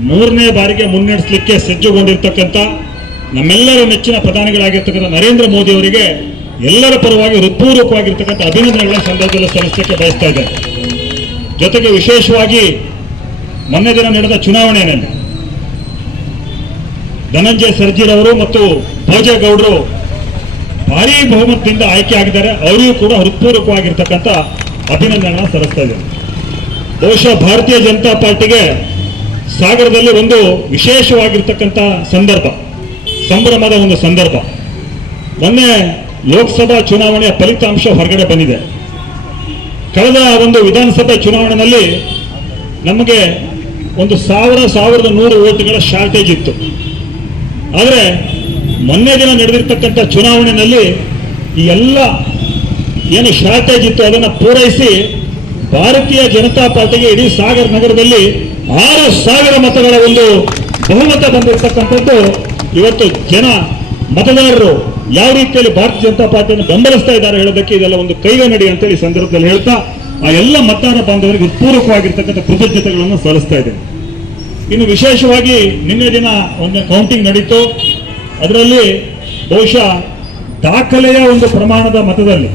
ಮೂರನೇ ಬಾರಿಗೆ ಮುನ್ನಡೆಸಲಿಕ್ಕೆ ಸಜ್ಜುಗೊಂಡಿರ್ತಕ್ಕಂಥ ನಮ್ಮೆಲ್ಲರ ನೆಚ್ಚಿನ ಪ್ರಧಾನಿಗಳಾಗಿರ್ತಕ್ಕಂಥ ನರೇಂದ್ರ ಮೋದಿ ಅವರಿಗೆ ಎಲ್ಲರ ಪರವಾಗಿ ಹೃತ್ಪೂರ್ವಕವಾಗಿರ್ತಕ್ಕಂಥ ಅಭಿನಂದನೆಗಳ ಸಂದರ್ಭದಲ್ಲಿ ಸಲ್ಲಿಸಲಿಕ್ಕೆ ಬಯಸ್ತಾ ಇದ್ದಾರೆ ಜೊತೆಗೆ ವಿಶೇಷವಾಗಿ ಮೊನ್ನೆ ದಿನ ನಡೆದ ಚುನಾವಣೆಯಲ್ಲಿ ಧನಂಜಯ ಸರ್ಜಿರವರು ಮತ್ತು ಭೋಜೇಗೌಡರು ಭಾರೀ ಬಹುಮತದಿಂದ ಆಯ್ಕೆ ಆಗಿದ್ದಾರೆ. ಅವರಿಗೂ ಕೂಡ ಹೃತ್ಪೂರ್ವಕವಾಗಿರ್ತಕ್ಕಂಥ ಅಭಿನಂದನೆಗಳನ್ನು ಸಲ್ಲಿಸ್ತಾ ಇದ್ದಾರೆ ಬಹುಶಃ ಭಾರತೀಯ ಜನತಾ ಪಾರ್ಟಿಗೆ ಸಾಗರದಲ್ಲಿ ಒಂದು ವಿಶೇಷವಾಗಿರ್ತಕ್ಕಂಥ ಸಂದರ್ಭ, ಸಂಭ್ರಮದ ಒಂದು ಸಂದರ್ಭ. ಮೊನ್ನೆ ಲೋಕಸಭಾ ಚುನಾವಣೆಯ ಫಲಿತಾಂಶ ಹೊರಗಡೆ ಬಂದಿದೆ. ಕಳೆದ ಒಂದು ವಿಧಾನಸಭೆ ಚುನಾವಣೆಯಲ್ಲಿ ನಮಗೆ ಒಂದು ಸಾವಿರ, ಸಾವಿರದ ನೂರು ಓಟುಗಳ ಶಾರ್ಟೇಜ್ ಇತ್ತು. ಆದರೆ ಮೊನ್ನೆ ದಿನ ನಡೆದಿರ್ತಕ್ಕಂಥ ಚುನಾವಣೆಯಲ್ಲಿ ಈ ಎಲ್ಲ ಏನು ಶಾರ್ಟೇಜ್ ಇತ್ತು ಅದನ್ನು ಪೂರೈಸಿ ಭಾರತೀಯ ಜನತಾ ಪಾರ್ಟಿಗೆ ಇಡೀ ಸಾಗರ ನಗರದಲ್ಲಿ ಆರು ಸಾವಿರ ಮತಗಳ ಒಂದು ಬಹುಮತ ಬಂದಿರತಕ್ಕಂಥದ್ದು ಇವತ್ತು ಜನ ಮತದಾರರು ಯಾವ ರೀತಿಯಲ್ಲಿ ಭಾರತೀಯ ಜನತಾ ಪಾರ್ಟಿಯನ್ನು ಬೆಂಬಲಿಸ್ತಾ ಇದ್ದಾರೆ ಹೇಳೋದಕ್ಕೆ ಇದೆಲ್ಲ ಒಂದು ಕೈಗನ್ನಡಿ ಅಂತೇಳಿ ಹೇಳಿ ಸಂದರ್ಭದಲ್ಲಿ ಹೇಳ್ತಾ ಆ ಎಲ್ಲ ಮತದಾರ ಬಾಂಧವರಿಗೆ ಪೂರಕವಾಗಿರ್ತಕ್ಕಂಥ ಕೃತಜ್ಞತೆಗಳನ್ನು ಸಲ್ಲಿಸ್ತಾ ಇದ್ದೇನೆ. ಇನ್ನು ವಿಶೇಷವಾಗಿ ನಿನ್ನೆ ದಿನ ಒಂದು ಕೌಂಟಿಂಗ್ ನಡೀತು. ಅದರಲ್ಲಿ ಬಹುಶಃ ದಾಖಲೆಯ ಒಂದು ಪ್ರಮಾಣದ ಮತದಲ್ಲಿ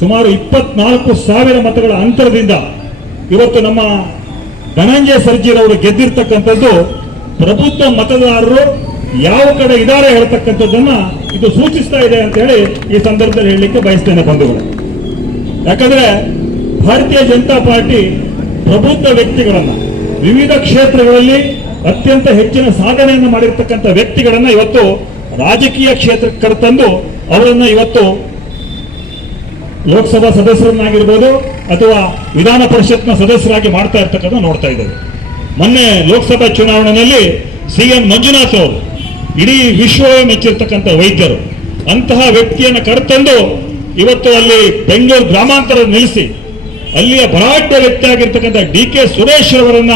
ಸುಮಾರು ಇಪ್ಪತ್ನಾಲ್ಕು ಸಾವಿರ ಮತಗಳ ಅಂತರದಿಂದ ಇವತ್ತು ನಮ್ಮ ಧನಂಜಯ ಸರ್ಜಿರವರು ಗೆದ್ದಿರ್ತಕ್ಕಂಥದ್ದು ಪ್ರಬುದ್ಧ ಮತದಾರರು ಯಾವ ಕಡೆ ಇದ್ದಾರೆ ಹೇಳ್ತಕ್ಕಂಥದ್ದನ್ನ ಇದು ಸೂಚಿಸ್ತಾ ಇದೆ ಅಂತ ಹೇಳಿ ಈ ಸಂದರ್ಭದಲ್ಲಿ ಹೇಳಲಿಕ್ಕೆ ಬಯಸ್ತೇನೆ ಬಂಧುಗಳು. ಯಾಕಂದ್ರೆ ಭಾರತೀಯ ಜನತಾ ಪಾರ್ಟಿ ಪ್ರಬುದ್ಧ ವ್ಯಕ್ತಿಗಳನ್ನ ವಿವಿಧ ಕ್ಷೇತ್ರಗಳಲ್ಲಿ ಅತ್ಯಂತ ಹೆಚ್ಚಿನ ಸಾಧನೆಯನ್ನು ಮಾಡಿರ್ತಕ್ಕಂಥ ವ್ಯಕ್ತಿಗಳನ್ನ ಇವತ್ತು ರಾಜಕೀಯ ಕ್ಷೇತ್ರಕ್ಕೆ ಕರೆತಂದು ಅವರನ್ನ ಇವತ್ತು ಲೋಕಸಭಾ ಸದಸ್ಯರನ್ನಾಗಿರ್ಬೋದು ಅಥವಾ ವಿಧಾನ ಪರಿಷತ್ನ ಸದಸ್ಯರಾಗಿ ಮಾಡ್ತಾ ಇರ್ತಕ್ಕಂಥ ನೋಡ್ತಾ ಇದ್ದೇವೆ. ಮೊನ್ನೆ ಲೋಕಸಭಾ ಚುನಾವಣೆಯಲ್ಲಿ ಸಿ ಎನ್ ಮಂಜುನಾಥ್ ಅವರು ಇಡೀ ವಿಶ್ವವೇ ಮೆಚ್ಚಿರ್ತಕ್ಕಂಥ ವೈದ್ಯರು. ಅಂತಹ ವ್ಯಕ್ತಿಯನ್ನು ಕರೆತಂದು ಇವತ್ತು ಅಲ್ಲಿ ಬೆಂಗಳೂರು ಗ್ರಾಮಾಂತರ ನಿಲ್ಲಿಸಿ ಅಲ್ಲಿಯ ಭರಾಢ್ಯ ವ್ಯಕ್ತಿ ಆಗಿರ್ತಕ್ಕಂಥ ಡಿ ಕೆ ಸುರೇಶ್ ಅವರನ್ನ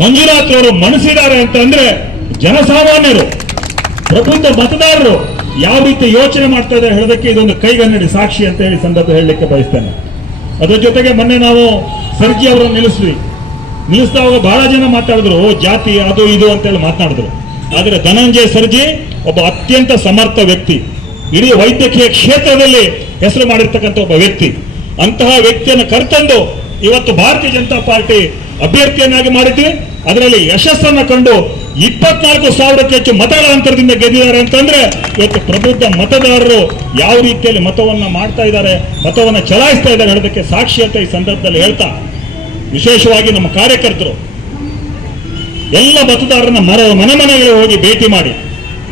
ಮಂಜುನಾಥ್ ಅವರು ಮಣಿಸಿದ್ದಾರೆ ಅಂತ ಅಂದ್ರೆ ಜನಸಾಮಾನ್ಯರು, ಪ್ರಬುದ್ಧ ಮತದಾರರು ಯಾವ ರೀತಿ ಯೋಚನೆ ಮಾಡ್ತಾ ಇದ್ದಾರೆ ಹೇಳೋದಕ್ಕೆ ಇದೊಂದು ಕೈಗನ್ನಡಿ ಸಾಕ್ಷಿ ಅಂತ ಹೇಳಿ ಸಂದರ್ಭ ಹೇಳಲಿಕ್ಕೆ ಬಯಸ್ತೇನೆ. ಅದರ ಜೊತೆಗೆ ಮೊನ್ನೆ ನಾವು ಸರ್ಜಿ ಅವರನ್ನು ನಿಲ್ಲಿಸ್ವಿ ನಿಲ್ಲಿಸಿದಾಗ ಬಹಳ ಜನ ಮಾತಾಡಿದ್ರು ಜಾತಿ ಅದು ಇದು ಅಂತೇಳಿ ಮಾತನಾಡಿದ್ರು. ಆದರೆ ಧನಂಜಯ ಸರ್ಜಿ ಒಬ್ಬ ಅತ್ಯಂತ ಸಮರ್ಥ ವ್ಯಕ್ತಿ. ಇಡೀ ವೈದ್ಯಕೀಯ ಕ್ಷೇತ್ರದಲ್ಲಿ ಹೆಸರು ಮಾಡಿರ್ತಕ್ಕಂಥ ಒಬ್ಬ ವ್ಯಕ್ತಿ. ಅಂತಹ ವ್ಯಕ್ತಿಯನ್ನು ಕರ್ತಂದು ಇವತ್ತು ಭಾರತೀಯ ಜನತಾ ಪಾರ್ಟಿ ಅಭ್ಯರ್ಥಿಯನ್ನಾಗಿ ಮಾಡಿದ್ವಿ ಅದರಲ್ಲಿ ಯಶಸ್ಸನ್ನ ಕಂಡು ಇಪ್ಪತ್ನಾಲ್ಕು ಸಾವಿರಕ್ಕೆ ಹೆಚ್ಚು ಮತಗಳ ಅಂತರದಿಂದ ಗೆದ್ದಿದ್ದಾರೆ ಅಂತಂದ್ರೆ ಇವತ್ತು ಪ್ರಬುದ್ಧ ಮತದಾರರು ಯಾವ ರೀತಿಯಲ್ಲಿ ಮತವನ್ನ ಮಾಡ್ತಾ ಇದ್ದಾರೆ, ಮತವನ್ನ ಚಲಾಯಿಸ್ತಾ ಇದ್ದಾರೆ ಹೇಳೋದಕ್ಕೆ ಸಾಕ್ಷಿ ಅಂತ ಈ ಸಂದರ್ಭದಲ್ಲಿ ಹೇಳ್ತಾ ವಿಶೇಷವಾಗಿ ನಮ್ಮ ಕಾರ್ಯಕರ್ತರು. ಎಲ್ಲ ಮತದಾರರನ್ನ ಮರ ಮನೆ ಮನೆಗೆ ಹೋಗಿ ಭೇಟಿ ಮಾಡಿ.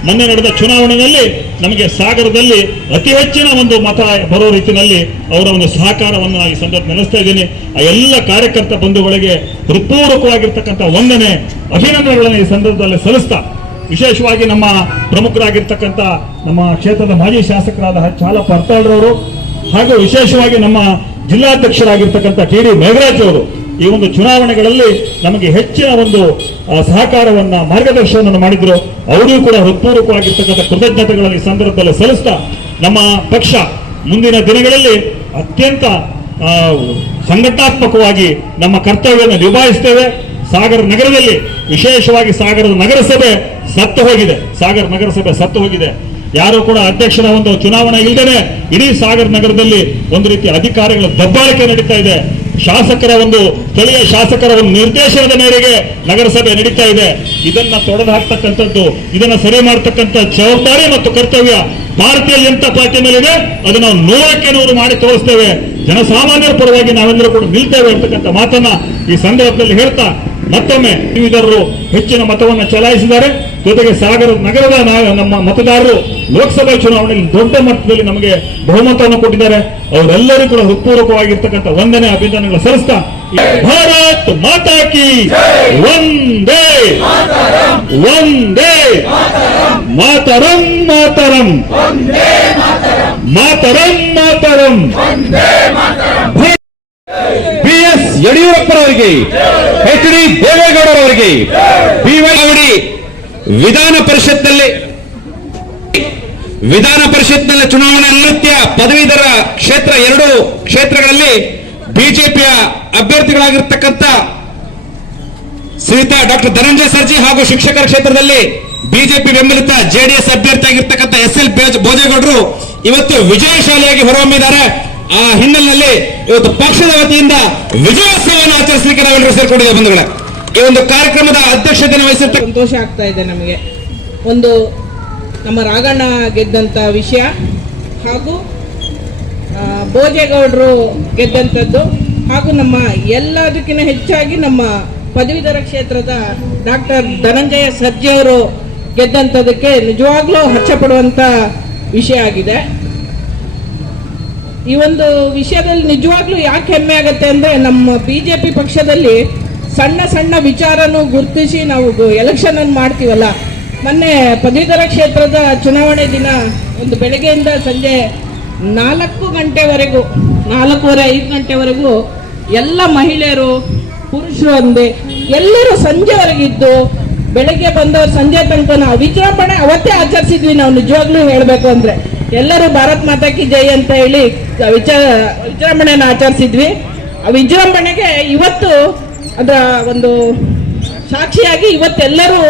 ಮೊನ್ನೆ ನಡೆದ ಚುನಾವಣೆಯಲ್ಲಿ ನಮಗೆ ಸಾಗರದಲ್ಲಿ ಅತಿ ಹೆಚ್ಚಿನ ಒಂದು ಮತ ಬರೋ ರೀತಿಯಲ್ಲಿ ಅವರ ಒಂದು ಸಹಕಾರವನ್ನು ಈ ಸಂದರ್ಭ ನೆನೆಸ್ತಾ ಇದ್ದೀನಿ. ಆ ಎಲ್ಲ ಕಾರ್ಯಕರ್ತ ಬಂಧುಗಳಿಗೆ ಹೃತ್ಪೂರ್ವಕವಾಗಿರ್ತಕ್ಕಂಥ ವಂದನೆ, ಅಭಿನಂದನೆಗಳನ್ನು ಈ ಸಂದರ್ಭದಲ್ಲಿ ಸಲ್ಲಿಸ್ತಾ, ವಿಶೇಷವಾಗಿ ನಮ್ಮ ಪ್ರಮುಖರಾಗಿರ್ತಕ್ಕಂಥ ನಮ್ಮ ಕ್ಷೇತ್ರದ ಮಾಜಿ ಶಾಸಕರಾದ ಚಾಲಪ್ಪ ಅರ್ತಾಳ್ರವರು ಹಾಗೂ ವಿಶೇಷವಾಗಿ ನಮ್ಮ ಜಿಲ್ಲಾಧ್ಯಕ್ಷರಾಗಿರ್ತಕ್ಕಂಥ ಟಿ ಡಿ ಮೇಘರಾಜ್ ಅವರು. ಈ ಒಂದು ಚುನಾವಣೆಗಳಲ್ಲಿ ನಮಗೆ ಹೆಚ್ಚಿನ ಒಂದು ಸಹಕಾರವನ್ನ, ಮಾರ್ಗದರ್ಶನವನ್ನು ಮಾಡಿದ್ರು. ಅವರಿಗೂ ಕೂಡ ಹೃತ್ಪೂರ್ವಕವಾಗಿರ್ತಕ್ಕಂಥ ಕೃತಜ್ಞತೆಗಳನ್ನು ಈ ಸಂದರ್ಭದಲ್ಲಿ ಸಲ್ಲಿಸ್ತಾ ನಮ್ಮ ಪಕ್ಷ ಮುಂದಿನ ದಿನಗಳಲ್ಲಿ ಅತ್ಯಂತ ಸಂಘಟನಾತ್ಮಕವಾಗಿ ನಮ್ಮ ಕರ್ತವ್ಯವನ್ನು ನಿಭಾಯಿಸ್ತೇವೆ. ಸಾಗರ ನಗರದಲ್ಲಿ ವಿಶೇಷವಾಗಿ ಸಾಗರದ ನಗರಸಭೆ ಸತ್ತು ಹೋಗಿದೆ. ಸಾಗರ ನಗರಸಭೆ ಸತ್ತು ಹೋಗಿದೆ. ಯಾರು ಕೂಡ ಅಧ್ಯಕ್ಷರ ಒಂದು ಚುನಾವಣೆ ಇಲ್ಲದೆ ಇಡೀ ಸಾಗರ ನಗರದಲ್ಲಿ ಒಂದು ರೀತಿ ಅಧಿಕಾರಿಗಳ ದಬ್ಬಾಳಿಕೆ ನಡೀತಾ ಇದೆ. ಶಾಸಕರ ಒಂದು ಸ್ಥಳೀಯ ಶಾಸಕರ ಒಂದು ನಿರ್ದೇಶನದ ಮೇರೆಗೆ ನಗರಸಭೆ ನಡೀತಾ ಇದೆ. ಇದನ್ನ ತೊಡೆದು ಹಾಕ್ತಕ್ಕಂಥದ್ದು, ಇದನ್ನ ಸರಿ ಮಾಡ್ತಕ್ಕಂಥ ಜವಾಬ್ದಾರಿ ಮತ್ತು ಕರ್ತವ್ಯ ಭಾರತೀಯ ಜನತಾ ಪಾರ್ಟಿ ಮೇಲಿದೆ. ಅದನ್ನು ನೂರಕ್ಕೆ ನೂರು ಮಾಡಿ ತೋರಿಸ್ತೇವೆ. ಜನಸಾಮಾನ್ಯರ ಪರವಾಗಿ ನಾವೆಲ್ಲರೂ ಕೂಡ ನಿಲ್ತೇವೆ ಅಂತಕ್ಕಂಥ ಮಾತನ್ನ ಈ ಸಂದರ್ಭದಲ್ಲಿ ಹೇಳ್ತಾ ಮತ್ತೊಮ್ಮೆ ವಿವಿಧರು ಹೆಚ್ಚಿನ ಮತವನ್ನು ಚಲಾಯಿಸಿದ್ದಾರೆ ಜೊತೆಗೆ ಸಾಗರ ನಗರದ ನಮ್ಮ ಮತದಾರರು ಲೋಕಸಭಾ ಚುನಾವಣೆಯಲ್ಲಿ ದೊಡ್ಡ ಮಟ್ಟದಲ್ಲಿ ನಮಗೆ ಬಹುಮತವನ್ನು ಕೊಟ್ಟಿದ್ದಾರೆ. ಅವರೆಲ್ಲರೂ ಕೂಡ ಹೃತ್ಪೂರ್ವಕವಾಗಿರ್ತಕ್ಕಂಥ ವಂದನೆ ಅಭಿನಂದನೆಗಳು ಸಲ್ಲಿಸ್ತಾ ಭಾರತ್ ಮಾತಾ ಕಿ ಒಂದೇ ಒಂದೇ ಮಾತರಂ ಮಾತರಂ. ಮಾತರಂ ಮಾತರಂ. ಬಿ ಎಸ್ ಯಡಿಯೂರಪ್ಪರವರಿಗೆ, ಎಚ್ ಡಿ ದೇವೇಗೌಡರವರಿಗೆ ಬಿ ವೈ ಅವಡಿ ವಿಧಾನ ಪರಿಷತ್ನಲ್ಲಿ ವಿಧಾನ ಪರಿಷತ್ನಲ್ಲಿ ಚುನಾವಣಾ ನೃತ್ಯ ಪದವೀಧರ ಕ್ಷೇತ್ರ ಎರಡು ಕ್ಷೇತ್ರಗಳಲ್ಲಿ ಬಿಜೆಪಿಯ ಅಭ್ಯರ್ಥಿಗಳಾಗಿರ್ತಕ್ಕಂಥ ಶ್ರೀತಾ ಡಾಕ್ಟರ್ ಧನಂಜಯ ಸರ್ಜಿ ಹಾಗೂ ಶಿಕ್ಷಕರ ಕ್ಷೇತ್ರದಲ್ಲಿ ಬಿಜೆಪಿ ಬೆಂಬಲಿತ ಜೆಡಿಎಸ್ ಅಭ್ಯರ್ಥಿಯಾಗಿರ್ತಕ್ಕಂಥ ಎಸ್ ಎಲ್ ಭೋಜೇಗೌಡರು ಇವತ್ತು ವಿಜಯಶಾಲಿಯಾಗಿ ಹೊರಹೊಮ್ಮಿದ್ದಾರೆ. ಆ ಹಿನ್ನೆಲೆಯಲ್ಲಿ ಇವತ್ತು ಪಕ್ಷದ ವತಿಯಿಂದ ವಿಜಯೋತ್ಸವವನ್ನು ಆಚರಿಸಲಿಕ್ಕೆ ನಾವೆಲ್ಲರೂ ಸೇರ್ಕೊಂಡಿದೆ ಬಂಧುಗಳ. ಈ ಒಂದು ಕಾರ್ಯಕ್ರಮದ ಅಧ್ಯಕ್ಷತೆಯನ್ನು ವಹಿಸಿರ್ತಕ್ಕ ಸಂತೋಷ ಆಗ್ತಾ ಇದೆ ನಮಗೆ. ಒಂದು ನಮ್ಮ ರಾಘಣ್ಣ ಗೆದ್ದಂತ ವಿಷಯ ಹಾಗೂ ಭೋಜೇಗೌಡರು ಗೆದ್ದಂಥದ್ದು ಹಾಗೂ ನಮ್ಮ ಎಲ್ಲದಕ್ಕಿಂತ ಹೆಚ್ಚಾಗಿ ನಮ್ಮ ಪದವೀಧರ ಕ್ಷೇತ್ರದ ಡಾಕ್ಟರ್ ಧನಂಜಯ ಸರ್ಜಿ ಅವರು ಗೆದ್ದಂಥದಕ್ಕೆ ನಿಜವಾಗ್ಲೂ ಹರ್ಷಪಡುವಂಥ ವಿಷಯ ಆಗಿದೆ. ಈ ಒಂದು ವಿಷಯದಲ್ಲಿ ನಿಜವಾಗ್ಲೂ ಯಾಕೆ ಹೆಮ್ಮೆ ಆಗುತ್ತೆ ಅಂದ್ರೆ ನಮ್ಮ ಬಿಜೆಪಿ ಪಕ್ಷದಲ್ಲಿ ಸಣ್ಣ ಸಣ್ಣ ವಿಚಾರನೂ ಗುರುತಿಸಿ ನಾವು ಎಲೆಕ್ಷನ್ ಅನ್ನು ಮಾಡ್ತೀವಲ್ಲ. ಮೊನ್ನೆ ಪದವೀಧರ ಕ್ಷೇತ್ರದ ಚುನಾವಣೆ ದಿನ ಒಂದು ಬೆಳಗ್ಗೆಯಿಂದ ಸಂಜೆ ನಾಲ್ಕು ಗಂಟೆವರೆಗೂ, ನಾಲ್ಕೂವರೆ, ಐದು ಗಂಟೆವರೆಗೂ ಎಲ್ಲ ಮಹಿಳೆಯರು, ಪುರುಷರು ಅಂದೆ ಎಲ್ಲರೂ ಸಂಜೆವರೆಗಿದ್ದು ಬೆಳಗ್ಗೆ ಬಂದವ್ರು ಸಂಜೆ ತನಕ ನಾವು ವಿಜೃಂಭಣೆ ಅವತ್ತೇ ಆಚರಿಸಿದ್ವಿ ನಾವು ನಿಜವಾಗ್ಲೂ ಹೇಳಬೇಕು ಅಂದ್ರೆ. ಎಲ್ಲರೂ ಭಾರತ್ ಮಾತಾಕಿ ಜೈ ಅಂತ ಹೇಳಿ ವಿಚ ವಿಜೃಂಭಣೆಯನ್ನು ಆಚರಿಸಿದ್ವಿ. ಆ ವಿಜೃಂಭಣೆಗೆ ಇವತ್ತು ಅದರ ಒಂದು ಸಾಕ್ಷಿಯಾಗಿ ಇವತ್ತೆಲ್ಲರೂ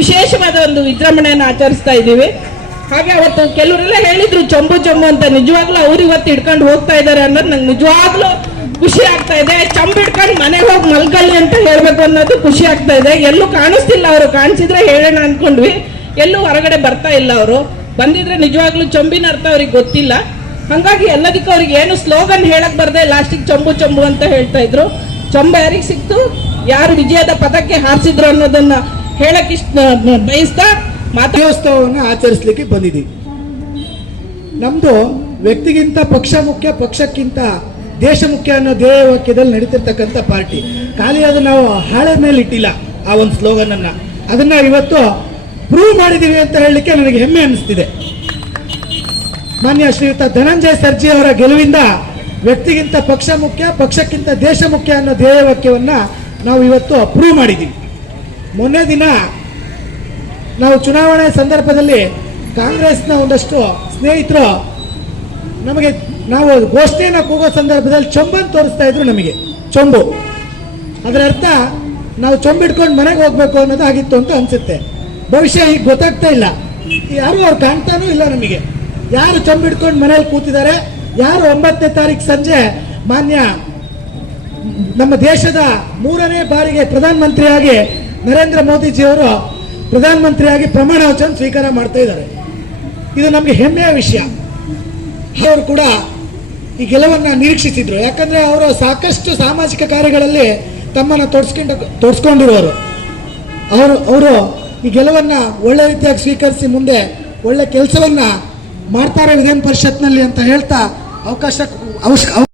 ವಿಶೇಷವಾದ ಒಂದು ವಿಜೃಂಭಣೆಯನ್ನು ಆಚರಿಸ್ತಾ ಇದ್ದೀವಿ. ಹಾಗೆ ಅವತ್ತು ಕೆಲವರೆಲ್ಲ ಹೇಳಿದ್ರು, ಚೊಂಬು ಚೊಂಬು ಅಂತ. ನಿಜವಾಗ್ಲೂ ಅವ್ರು ಇವತ್ತು ಹಿಡ್ಕೊಂಡು ಹೋಗ್ತಾ ಇದ್ದಾರೆ ಅನ್ನೋದು ನಂಗೆ ನಿಜವಾಗ್ಲೂ ಖುಷಿ ಆಗ್ತಾ ಇದೆ. ಚಂಬಿಡ್ಕೊಂಡು ಮನೆಗೆ ಹೋಗಿ ಮಲ್ಕೊಳ್ಳಿ ಅಂತ ಹೇಳ್ಬೇಕು ಅನ್ನೋದು ಖುಷಿ ಆಗ್ತಾ ಇದೆ. ಎಲ್ಲೂ ಕಾಣಿಸ್ತಿಲ್ಲ ಅವರು. ಕಾಣಿಸಿದ್ರೆ ಹೇಳೋಣ ಅನ್ಕೊಂಡ್ವಿ. ಎಲ್ಲೂ ಹೊರಗಡೆ ಬರ್ತಾ ಇಲ್ಲ ಅವರು. ಬಂದಿದ್ರೆ ನಿಜವಾಗ್ಲೂ ಚಂಬಿನ ಅರ್ಥ ಅವ್ರಿಗೆ ಗೊತ್ತಿಲ್ಲ. ಹಂಗಾಗಿ ಎಲ್ಲದಕ್ಕೂ ಅವ್ರಿಗೆ ಏನು ಸ್ಲೋಗನ್ ಹೇಳಕ್ ಬರ್ದೆ ಲಾಸ್ಟಿಗೆ ಚಂಬು ಚಂಬು ಅಂತ ಹೇಳ್ತಾ ಇದ್ರು. ಚಂಬ ಯಾರಿಗೆ ಸಿಕ್ತು? ಯಾರು ವಿಜಯದ ಪದಕ್ಕೆ ಹಾರಿಸಿದ್ರು ಅನ್ನೋದನ್ನ ಹೇಳಕ್ ಇಷ್ಟ ಬಯಸ್ತಾ ಮಾತೋತ್ಸವವನ್ನು ಆಚರಿಸ್ಲಿಕ್ಕೆ ಬಂದಿದ್ದೀವಿ. ನಮ್ದು ವ್ಯಕ್ತಿಗಿಂತ ಪಕ್ಷ ಮುಖ್ಯ, ಪಕ್ಷಕ್ಕಿಂತ ದೇಶ ಮುಖ್ಯ ಅನ್ನೋ ಧ್ಯೇಯ ವಾಕ್ಯದಲ್ಲಿ ನಡೀತಿರ್ತಕ್ಕಂಥ ಪಾರ್ಟಿ. ಖಾಲಿ ಅದು ನಾವು ಹಾಳೆ ಮೇಲೆ ಇಟ್ಟಿಲ್ಲ, ಆ ಒಂದು ಸ್ಲೋಗನನ್ನು. ಅದನ್ನು ಇವತ್ತು ಪ್ರೂವ್ ಮಾಡಿದ್ದೀವಿ ಅಂತ ಹೇಳಲಿಕ್ಕೆ ನನಗೆ ಹೆಮ್ಮೆ ಅನಿಸ್ತಿದೆ. ಮಾನ್ಯ ಶ್ರೀಯುತ ಧನಂಜಯ ಸರ್ಜಿ ಅವರ ಗೆಲುವಿಂದ ವ್ಯಕ್ತಿಗಿಂತ ಪಕ್ಷ ಮುಖ್ಯ, ಪಕ್ಷಕ್ಕಿಂತ ದೇಶ ಮುಖ್ಯ ಅನ್ನೋ ಧ್ಯೇಯ ವಾಕ್ಯವನ್ನು ನಾವು ಇವತ್ತು ಅಪ್ರೂವ್ ಮಾಡಿದ್ದೀವಿ ಮೊನ್ನೆ ದಿನ ನಾವು ಚುನಾವಣೆ ಸಂದರ್ಭದಲ್ಲಿ ಕಾಂಗ್ರೆಸ್ನ ಒಂದಷ್ಟು ಸ್ನೇಹಿತರು ನಮಗೆ ನಾವು ಘೋಷಣೆಯನ್ನು ಕೂಗೋ ಸಂದರ್ಭದಲ್ಲಿ ಚೊಂಬನ್ನು ತೋರಿಸ್ತಾ ಇದ್ರು ನಮಗೆ. ಚೊಂಬು. ಅದರ ಅರ್ಥ ನಾವು ಚೊಂಬಿಟ್ಕೊಂಡು ಮನೆಗೆ ಹೋಗ್ಬೇಕು ಅನ್ನೋದು ಆಗಿತ್ತು ಅಂತ ಅನ್ಸುತ್ತೆ. ಭವಿಷ್ಯ ಈಗ ಗೊತ್ತಾಗ್ತಾ ಇಲ್ಲ. ಯಾರು ಅವ್ರು ಕಾಣ್ತಾನೂ ಇಲ್ಲ ನಮಗೆ. ಯಾರು ಚೊಂಬಿಟ್ಕೊಂಡು ಮನೇಲಿ ಕೂತಿದ್ದಾರೆ? ಯಾರು ಒಂಬತ್ತನೇ ತಾರೀಕು ಸಂಜೆ ಮಾನ್ಯ ನಮ್ಮ ದೇಶದ ಮೂರನೇ ಬಾರಿಗೆ ಪ್ರಧಾನಮಂತ್ರಿಯಾಗಿ ನರೇಂದ್ರ ಮೋದಿಜಿಯವರು ಪ್ರಧಾನಮಂತ್ರಿಯಾಗಿ ಪ್ರಮಾಣ ವಚನ ಸ್ವೀಕಾರ ಮಾಡ್ತಾ ಇದ್ದಾರೆ. ಇದು ನಮಗೆ ಹೆಮ್ಮೆಯ ವಿಷಯ. ಅವರು ಕೂಡ ಈ ಗೆಲುವನ್ನು ನಿರೀಕ್ಷಿಸಿದ್ರು. ಯಾಕಂದ್ರೆ ಅವರು ಸಾಕಷ್ಟು ಸಾಮಾಜಿಕ ಕಾರ್ಯಗಳಲ್ಲಿ ತಮ್ಮನ್ನು ತೋರಿಸ್ಕೊಂಡ ತೊಡಸ್ಕೊಂಡಿರುವರು ಅವರು ಅವರು ಈ ಗೆಲುವನ್ನು ಒಳ್ಳೆ ರೀತಿಯಾಗಿ ಸ್ವೀಕರಿಸಿ ಮುಂದೆ ಒಳ್ಳೆ ಕೆಲಸವನ್ನ ಮಾಡ್ತಾರೆ ವಿಧಾನ ಪರಿಷತ್ನಲ್ಲಿ ಅಂತ ಹೇಳ್ತಾ ಅವಕಾಶ ಅವಶ್ಯ